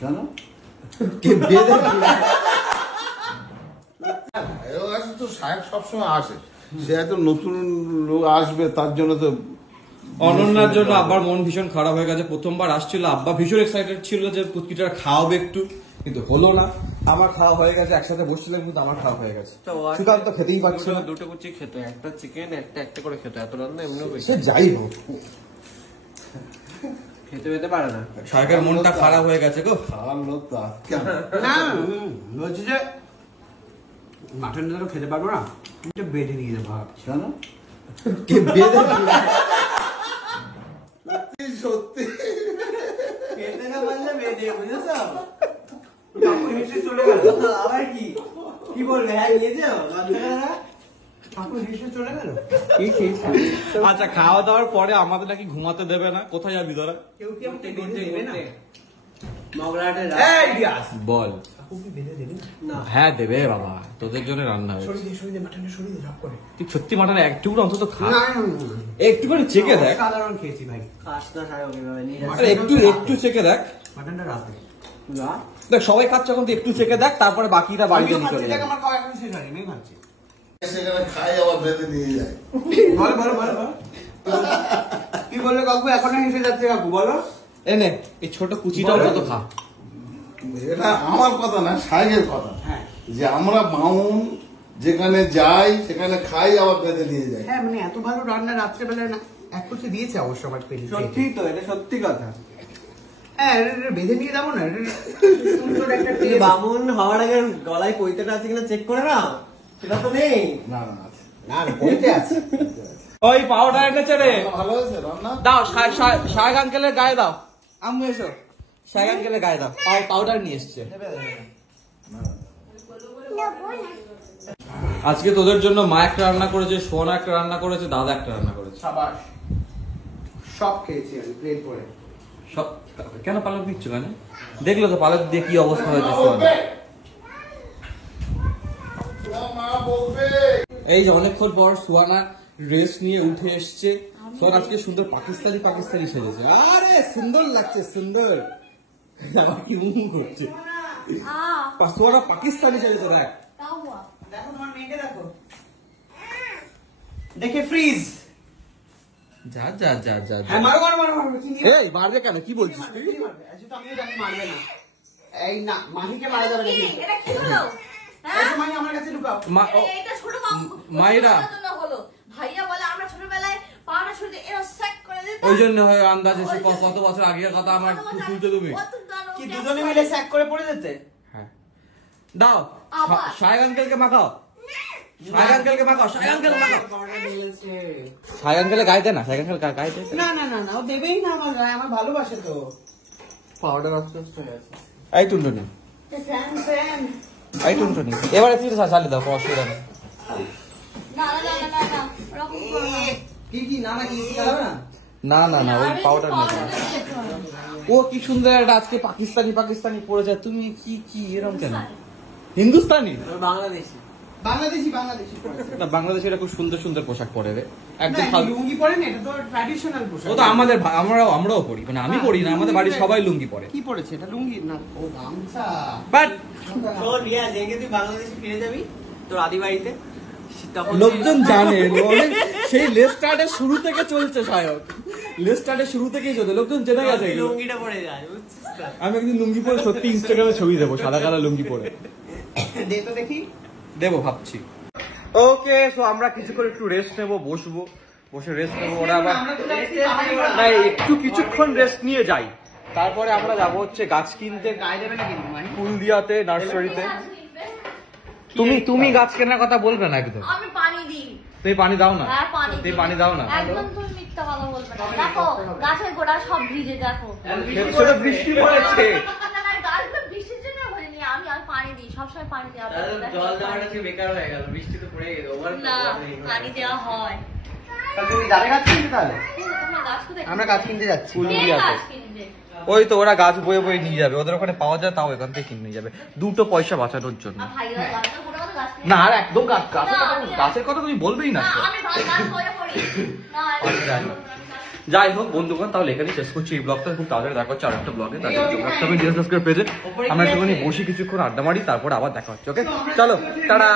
কেন তো সাহেব সবসময় আসে, সে এত নতুন লোক আসবে তার জন্য তো। অনন্যার জন্য আব্বার মন ভীষণ খারাপ হয়ে গেছে। প্রথমবার আসছিল, আব্বা ভীষণ এক্সাইটেড ছিল যে পুচকিটা খাওয়াবে একটু, কিন্তু হলো না। আমার খাওয়া হয়ে গেছে, একসাথে বসছিলাম কিন্তু আমার খাওয়া হয়ে গেছে। সুতরাং তো খেতেই পারছিল না। দুটো কুচি খেত, একটা চিকেন একটা করে খেত, এত রান্না এমনিও সে যাই হোক খেতে পেতে পারে না। সাহেবের মনটা খারাপ হয়ে গেছে গো। খাওয়ার লোক তো না বলছি যে মাটনটা তো খেতে পারবো না, বেঁধে নিয়ে যাবো। কেন সত্যি খেতে না পারলে বেঁধে, বুঝেছ? চলে গেল আবার কি বলবে? হ্যাঁ নিয়ে যাও, চলে গেল। আচ্ছা, খাওয়া দাওয়ার পরে আমাদের নাকি ঘুমাতে দেবে না। কোথায় যাবি তোরা? কেউ কি আমাকে বেঁধে দেবে না? বল। হ্যাঁ দেবে বাবা, তোদের জন্য রান্না হয়েছে। তুই সত্যি মাটন এক টুকরো অন্তত খা, একটুখানি চেকে দেখ। সাধারণ খেয়েছি ভাই, একটু চেকে দেখ। মাটনটা রাতে দেখ সবাই খাচ্ছে, এখন তুই একটু চেকে দেখ, তারপরে বাকিটা বাড়িতে নিয়ে চলে যাবে। আমার খাওয়া এখন শেষ হয়নি, আমি খাচ্ছি। সেখানে খাই আবার বেঁধে নিয়ে যায়। বলো কি বললে কাকু? এখনো হেসে যাচ্ছে কাকু, বলো। এনে এই ছোট কুচিটাও কত খা। এটা আমার কথা না, সাহেবের কথা। হ্যাঁ, যে আমরা বাউন যেখানে যাই সেখানে খাই আবার বেঁধে নিয়ে যাই। হ্যাঁ মানে এত ভালো রান্না রাত্রেবেলায় না এক কিছু দিয়েছে অবশ্য আমার পেটে। সত্যি তো, এটা সত্যি কথা। হ্যাঁ বেঁধে নিয়ে যাবো না, সুন্দর একটা taste। বামুন হওয়ার আগে গলায় পৈতেটা আছে কিনা চেক করে না, সেটা তো নেই। না না আছে। না পড়তে আছে। ওই পাউডার এনেছে রে, ভালো হয়েছে রান্না। দাও শাহেব আঙ্কেলের গায়ে দাও। আম্মু এসো, শাহেব আঙ্কেলের গায়ে দাও। পাউডার নিয়ে এসছে। আজকে তোদের জন্য মা একটা রান্না করেছে, সোনা একটা রান্না করেছে, দাদা একটা রান্না করেছে। সাবাস, সব খেয়েছি আমি প্লেট করে। সব কেন পালক দিচ্ছ কেন? দেখলো তো পালক দিয়ে কি অবস্থা হয়েছে সোনা। মা বলবে এই যে অনেকক্ষণ পর সুয়ানা ড্রেস নিয়ে উঠে এসছে। সোয়ানা আজকে সুন্দর পাকিস্তানি সেজেছে। আরে সুন্দর লাগছে, সুন্দর। আবার কি মুখ করছে। সোয়ানা পাকিস্তানি সেজেছে, দেখ। দেখো তোমার মেয়েকে দেখো, দেখে ফ্রিজ। যা যা যা যা। হ্যাঁ মারো মারো মারো মারো। এই মারবে কেন? কি বলছিস তুই? আমিও জানি মারবে না। এই না, মাহিকে মারা যাবে না। এটা কি হলো? হ্যাঁ মাহি আমার কাছে লুকাও। এটা ছোট মায়েরা হলো। ভাইয়া বলে আমরা ছোটবেলায় পাড়া ছুটে এরা স্যাক করে দিত। ওই জন্য হয় আন্দাজে সে কত বছর আগের কথা আমার তুলতে তুমি। কি দুজনে মিলে স্যাক করে পড়ে যেতে? হ্যাঁ দাও, শাহেব আঙ্কেলকে মাখাও। শাহেব আঙ্কেলকে মাখাও, শাহেব আঙ্কেলকে মাখাও। শাহেব আঙ্কেলে গায়ে দে না, শাহেব আঙ্কেল গায়ে দে না না না না, ও দেবেই না আমার গায়ে, আমার ভালোবাসে তো। পাউডার আস্তে হয়ে আছে। এই টুনটুনি, ফ্যান ফ্যান। এই টুনটুনি, এবারে তুই চালিয়ে দাও, কোনো অসুবিধা নেই। না না না না না রকম করো না। কি না না কি খাবে না? না না না, ওই পাউডার নেই। ও কি সুন্দর একটা আজকে পাকিস্তানি পড়েছে। তুমি কি এরকম কেন? হিন্দুস্তানি বাংলাদেশি না, বাংলাদেশিরা খুব সুন্দর সুন্দর পোশাক পরে রে। একদম লুঙ্গি পরে না, এটা তো ট্র্যাডিশনাল পোশাক। ও তো আমাদের আমরাও পরি, মানে আমি পরি না, আমাদের বাড়ির সবাই লুঙ্গি পরে। কি পরেছে এটা? লুঙ্গি না, ও গামছা। বাট তোর বিয়া দেখে তুই বাংলাদেশে ফিরে যাবি তোর আদি বাড়িতে, লোকজন জানে অনেক, সেই লেস স্টার্টের শুরু থেকে চলছে সায়ক, লেস স্টার্টের শুরু থেকেই চলছে, লোকজন জেনে গেছে। লুঙ্গিটা পরে যায়, বুঝছিস? আমি একদিন লুঙ্গি পরে সত্যি ইনস্টাগ্রামে ছবি দেবো, সাদা কালো লুঙ্গি পরে দে তো দেখি। দেবো ভাবছি। ওকে, সো আমরা কিছুক্ষণ একটু রেস্ট নেবো, বসে রেস্ট নেবো। ওরা আবার না, একটু কিছুক্ষণ রেস্ট নিয়ে যাই, তারপরে আমরা যাবো হচ্ছে গাছ কিনতে। গায়ে দেবে না কিন্তু মাহি। ফুলদিয়াতে, নার্সারিতে। তুমি গাছ কেনার কথা বলবে না একদম। আমি পানি দিই। তুমি পানি দাও না? হ্যাঁ পানি তুমি পানি দাও না? একদম তুমি মিথ্যা কথা বলবে না। দেখো গাছের গোড়া সব ভিজে, দেখো সেটা বৃষ্টি পড়েছে। গাছগুলো বৃষ্টির জন্য হয়নি। আমি পানি দিই, সবসময় পানি দিই। জল দেওয়াটা কি বেকার হয়ে গেল? বৃষ্টি তো পড়ে গেল। না, পানি দেওয়া হয়। তুমি যাবে গাছ কিনতে? তাহলে তোমরা গাছ কোথায়? আমরা গাছ কিনতে যাচ্ছি। ফুলদিয়াতে। গাছ কিনবে। ওই তো ওরা গাছ বয়ে নিয়ে যাবে, ওদের ওখানে পাওয়া যায়, তাও এখান থেকে কিনে নিয়ে যাবে, দুটো পয়সা বাঁচানোর জন্য। আর ভাইয়া গাছটা পুরো কথা গাছ কিনবে। না আর একদম গাছের কথা তুমি বলবেই না। না আমি গাছ বয়ে পড়ি। না যাই হোক বন্ধুগণ, তাহলে এখানে শেষ করছি এই ব্লগটা। খুব তাড়াতাড়ি দেখা হচ্ছে আরেকটা ব্লগে। তার জন্য চোখ রাখতে হবে ডিএস সাবস্ক্রাইব পেজে। আমরা একটুখানি বসি কিছুক্ষণ আড্ডা মারি, তারপর আবার দেখা হচ্ছে। ওকে চলো, টাটা।